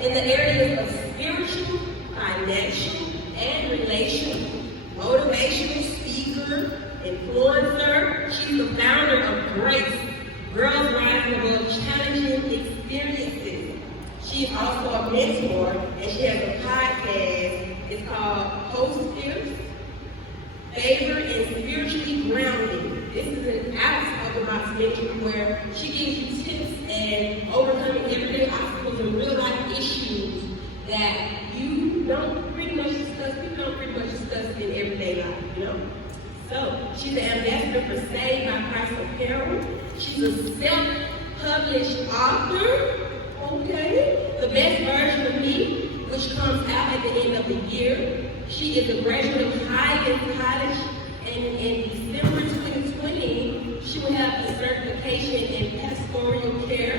in the areas of spiritual, financial, and relational, motivational speaker, influencer. She's the founder of Grace, Girls Rising Above Challenging Experiences. She is also a mentor, and she has a podcast. It's called Hostess, Favored and Spiritually Grounded. This is an out-of-the-box mentoring where she gives you tips and overcoming everyday obstacles and real-life issues that you don't pretty much discuss. People don't pretty much discuss in everyday life, you know? So, she's an ambassador for Saved by Priceless Apparel. She's a self-published author. Okay, The Best Version of Me, which comes out at the end of the year. She is a graduate of Highland College, and in December 2020, she will have a certification in pastoral care,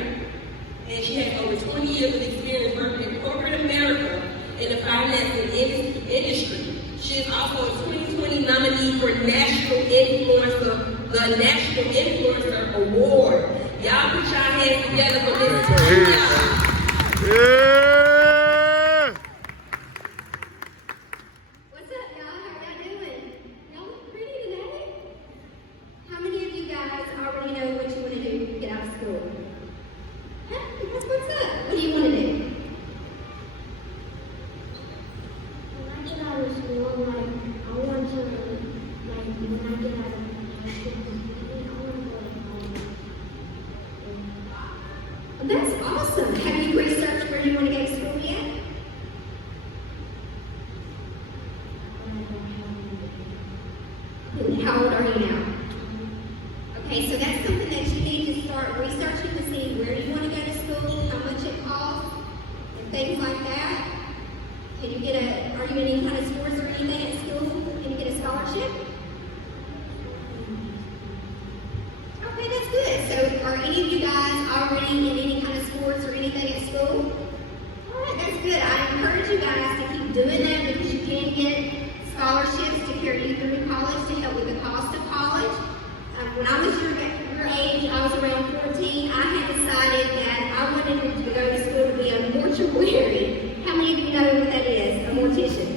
and she has over 20 years of experience working in corporate America in the finance industry. She is also a 2020 nominee for the National Influencer Award. Y'all put your hands together for this. Yeah. What's up, y'all? How y'all doing? Y'all look pretty today. How many of you guys already know what you want to do to get out of school? Huh? What's up? What do you want to do? When I get out of school, I want to, when I get out of high school, I want to go to college. That's awesome. Have you researched where you want to go to school yet? How old are you now? Okay, so that's something that you need to start researching to see where you want to go to school, how much it costs, and things like that. Can you get are you in any kind of sports or anything at school? Can you get a scholarship? Okay, that's good. So are any of you guys already in any kind of sports or anything at school? All right, that's good. I encourage you guys to keep doing that because you can get scholarships to carry you through college to help with the cost of college. When I was your age, I was around 14, I had decided that I wanted to go to school to be a mortuary. How many of you know what that is, a mortician?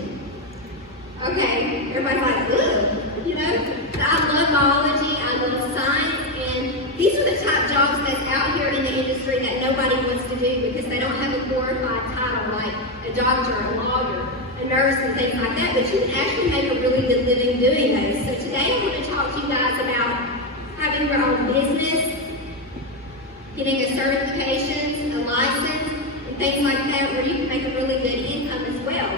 Okay, everybody's like, ugh, you know? I love biology, I love science, and these are the type jobs that's out here in the industry that nobody wants to do because they don't have a glorified title like a doctor, a lawyer, a nurse, and things like that, but you can actually make a really good living doing those. So today I want to talk to you guys about having your own business, getting a certification, a license, and things like that where you can make a really good income as well.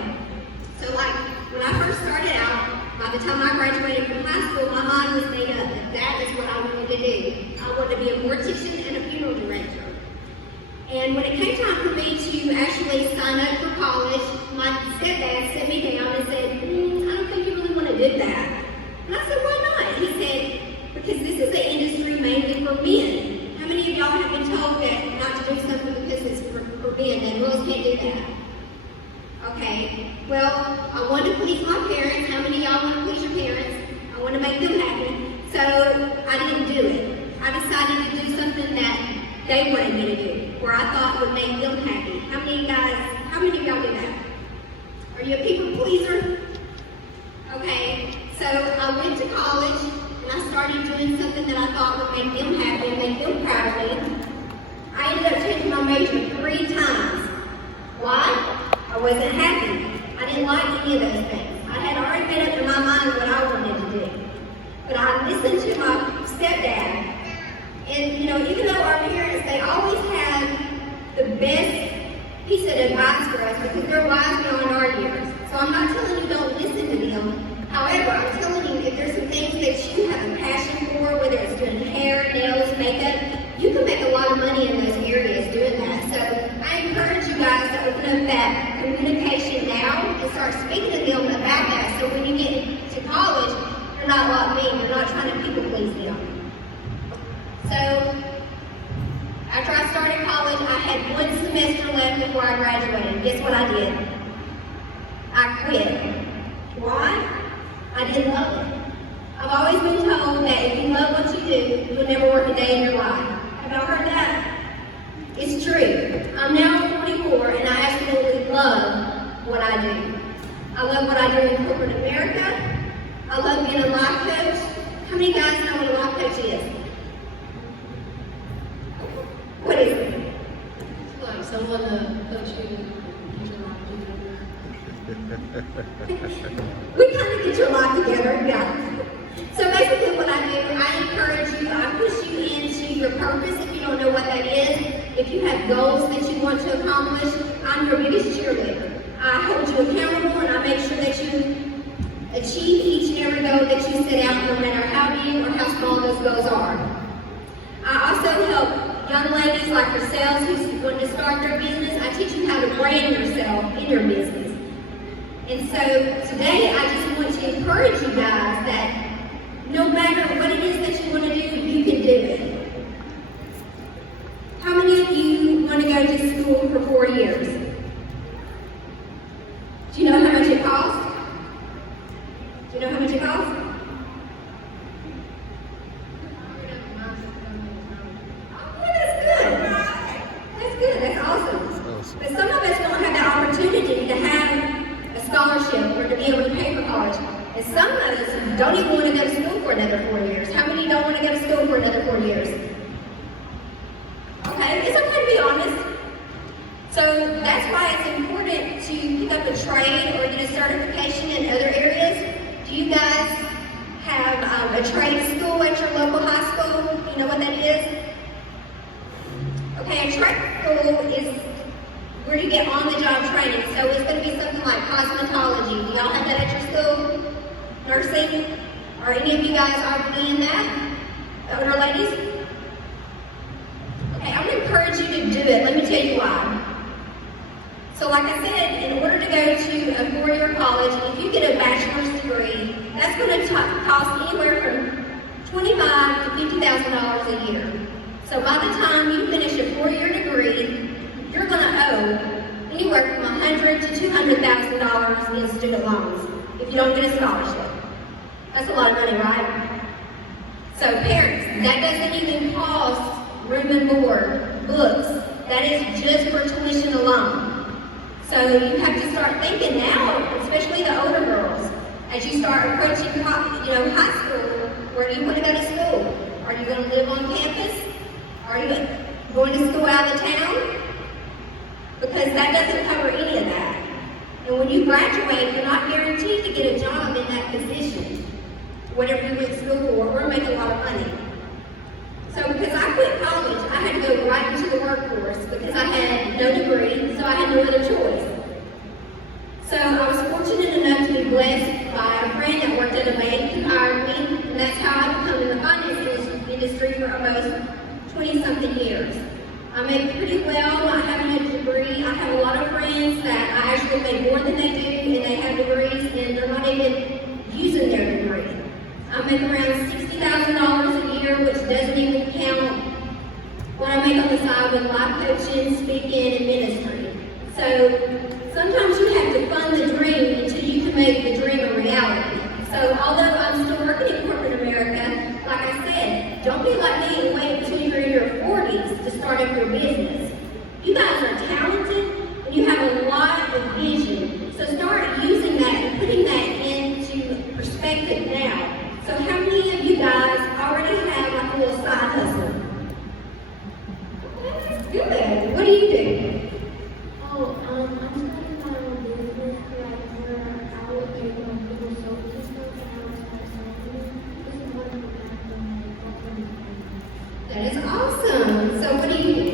So like when I first started out, by the time I graduated from high school, my mind was made up that that is what I wanted to do. I wanted to be a mortician and a funeral director. And when it came time for me to actually sign up for college, my stepdad sat me down and said, I don't think you really want to do that. And I said, why not? He said, because this is an industry mainly for men. How many of y'all have been told that not to do something because it's for men, that girls can't do that? Okay, well, I want to please my parents. How many of y'all want to please your parents? I want to make them happy. So I didn't do it. I decided to do something that they wanted me to do, where I thought would make them happy. How many of y'all do that? Are you a people pleaser? Okay, so I went to college and I started doing something that I thought would make them happy and make them proud of me. I ended up changing my major 3 times. Why? I wasn't happy. I didn't like any of those things. I had already made up in my mind what I wanted to do. But I listened to my stepdad. And, you know, even though our parents, they always have the best piece of advice for us because they're wise beyond our years. So I'm not telling you don't listen to them. However, I'm telling you if there's some things that you have a passion for, whether it's doing hair, nails, makeup, you can make a lot of money in those areas doing that. So I encourage you guys to open up that communication now and start speaking to them about that. So when you get to college, you're not like me. You're not trying to people please them. So after I started college, I had 1 semester left before I graduated. Guess what I did? I quit. Why? I didn't love it. I've always been told that if you love what you do, you'll never work a day in your life. Have y'all heard that? It's true. I'm now 44 and I ask I love what I do in corporate America. I love being a life coach. How many guys know what a life coach is? What is it? It's like someone to coach you get your life together. We kind of get your life together, yeah. So basically what I do, I encourage you, I push you into your purpose if you don't know what that is. If you have goals that you want to accomplish, I'm your biggest cheerleader. I hold you accountable and I make sure that you achieve each and every goal that you set out, no matter how big or how small those goals are. I also help young ladies like yourselves who's going to start their business. I teach you how to brand yourself in your business. And so today I just want to encourage you guys that no matter what it is that you want to do, you can do it. How many of you want to go to school for 4 years? Do you know how much it costs? Do you know how much it costs? That's awesome. But some of us don't have the opportunity to have a scholarship or to be able to pay for college. And some of us don't even want to go to school for another 4 years. How many don't want to go to school for another 4 years? Okay, it's okay to be honest. So that's why it's important to pick up a trade or get a certification in other areas. Do you guys have a trade school at your local high school? You know what that is? Okay, a trade school is where you get on-the-job training. So it's going to be something like cosmetology. Do y'all have that at your school? Nursing? Are any of you guys already in that? Older ladies? Okay, I'm going to encourage you to do it. Let me tell you why. So like I said, in order to go to a 4-year college, if you get a bachelor's degree, that's going to cost anywhere from $25,000 to $50,000 a year. So by the time you finish a 4-year degree, you're going to owe anywhere from $100,000 to $200,000 in student loans if you don't get a scholarship. That's a lot of money, right? So parents, that doesn't even cost room and board, books. That is just for tuition alone. So you have to start thinking now, especially the older girls, as you start approaching high school, where do you want to go to school? Are you going to live on campus? Are you going to school out of town? Because that doesn't cover any of that. And when you graduate, you're not guaranteed to get a job in that position, whatever you went to school for, or make a lot of money. So because I quit college, I had to go right into the workforce because I had no degree, so I had no other choice. So I was fortunate enough to be blessed by a friend that worked at a bank who hired me, and that's how I became in the finance industry for almost 20-something years. I made pretty well, not having a degree. I have a lot of friends that I actually make more than they do, and they have degrees, and they're not even using their degree. I make around $60,000 a year, which doesn't even count what I make on the side with life coaching, speaking, and ministry. So sometimes you have to fund the dream until you can make the dream a reality. So although I'm still working in corporate America, like I said, don't be like me and wait until you're in your 40s to start up your business. You guys are talented and you have a lot of vision. So start using that and putting that into perspective now. So how many of you guys already have like a little side hustle? That's good. What do you do? Oh, I'm starting my own business, like where I would take people's soap and stuff and I would start selling them. This is one of the That is awesome. So what do you do?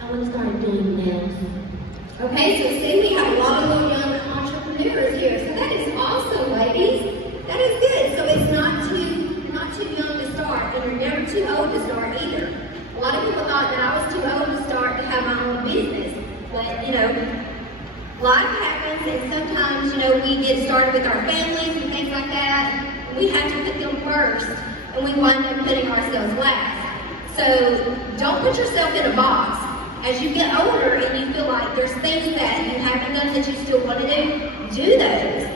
I want to start doing nails. Okay, so see, we have a lot of little young entrepreneurs here. So that is awesome, ladies. That is good. So it's not too young to start, and you're never too old to start either. A lot of people thought that I was too old to start to have my own business. But, life happens, and sometimes, we get started with our families and things like that. We have to put them first, and we wind up putting ourselves last. So don't put yourself in a box. As you get older and you feel like there's things that you haven't done that you still want to do those.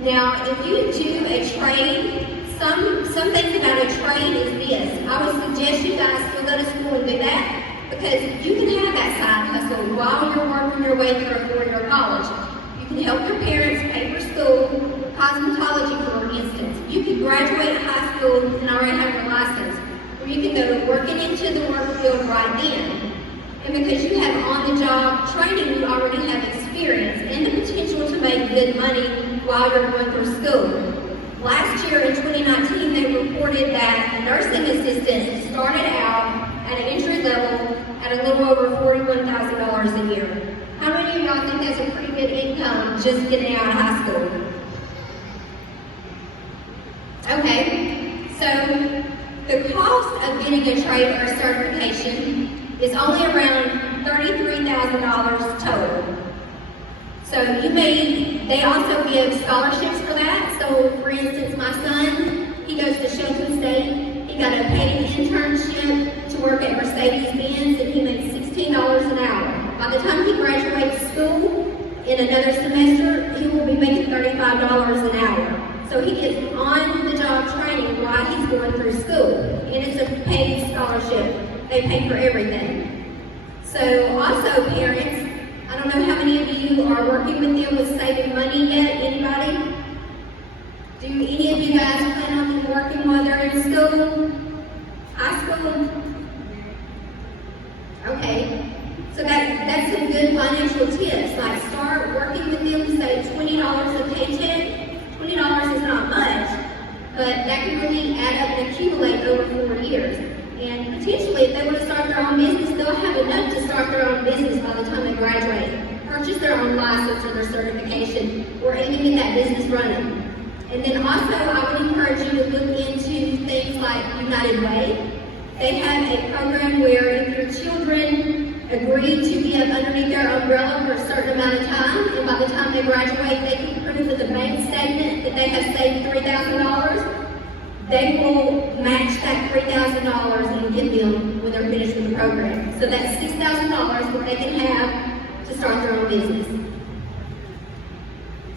Now, if you do a trade, some things about a trade is this. I would suggest you guys still go to school and do that because you can have that side hustle while you're working your way through a 4-year college. You can help your parents pay for school, cosmetology for instance. You can graduate high school and already have your license, or you can go to working into the work field right then. And because you have on-the-job training, you already have experience and the potential to make good money while you're going through school. Last year in 2019, they reported that nursing assistants started out at an entry level at a little over $41,000 a year. How many of y'all think that's a pretty good income just getting out of high school? Okay, so the cost of getting a trade or certification is only around $33,000 total. So they also give scholarships for that. So for instance, my son, he goes to Shelton State. He got a paid internship to work at Mercedes-Benz and he makes $16 an hour. By the time he graduates school in another semester, he will be making $35 an hour. So he gets on-the-job training while he's going through school. And it's a paid scholarship. They pay for everything. So also parents, I don't know how many of you are working with them with saving money yet. Anybody? Do any of you guys plan on working while they're in school? High school? Okay. So that's some good financial tips. Like start working with them, say $20 a paycheck. $20 is not much, but that can really add up and accumulate over 4 years. And potentially, if they want to start their own business, they'll have enough to start their own business by the time they graduate. Purchase their own license or their certification, or even get that business running. And then also, I would encourage you to look into things like United Way. They have a program where if your children agree to be underneath their umbrella for a certain amount of time, and by the time they graduate, they can prove with a bank statement that they have saved $3,000. They will match that $3,000 and give them when they're finished with the program. So that's $6,000 that they can have to start their own business.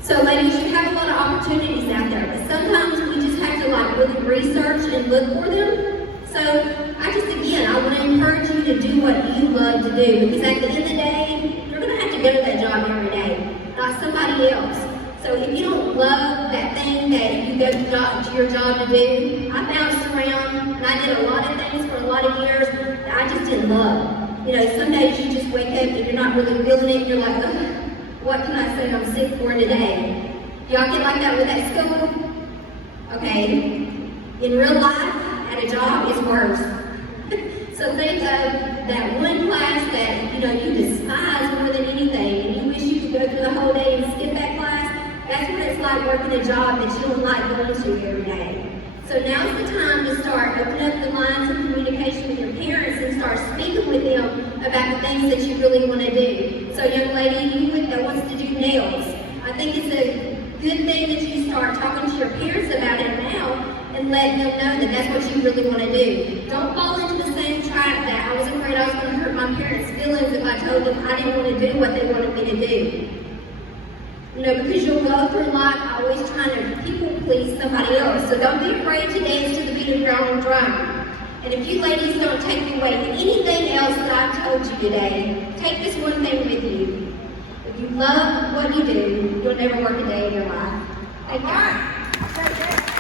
So ladies, you have a lot of opportunities out there, but sometimes we just have to really research and look for them. So I want to encourage you to do what you love to do, because at the end of the day, you're going to have to go to that job every day, not somebody else. So if you don't love that thing that you go to your job to do, I bounced around and I did a lot of things for a lot of years that I just didn't love. You know, some days you just wake up and you're not really feeling it, and you're like, oh, what can I say I'm sick for today? Y'all get like that with that school? Okay. In real life, at a job, it's worse. So think of that one class that, you despise more than anything, and you wish you could go through the whole day and skip that class. That's what it's like working a job that you don't like going to every day. So now's the time to start opening up the lines of communication with your parents and start speaking with them about the things that you really want to do. So young lady, that wants to do nails, I think it's a good thing that you start talking to your parents about it now and letting them know that that's what you really want to do. Don't fall into the same trap that I was afraid I was going to hurt my parents' feelings if I told them I didn't want to do what they wanted me to do. Because you'll go through life always trying to people please somebody else. So don't be afraid to dance to the beat of your own drum. And if you ladies don't take away anything else that I've told you today, take this one thing with you. If you love what you do, you'll never work a day in your life. Thank you.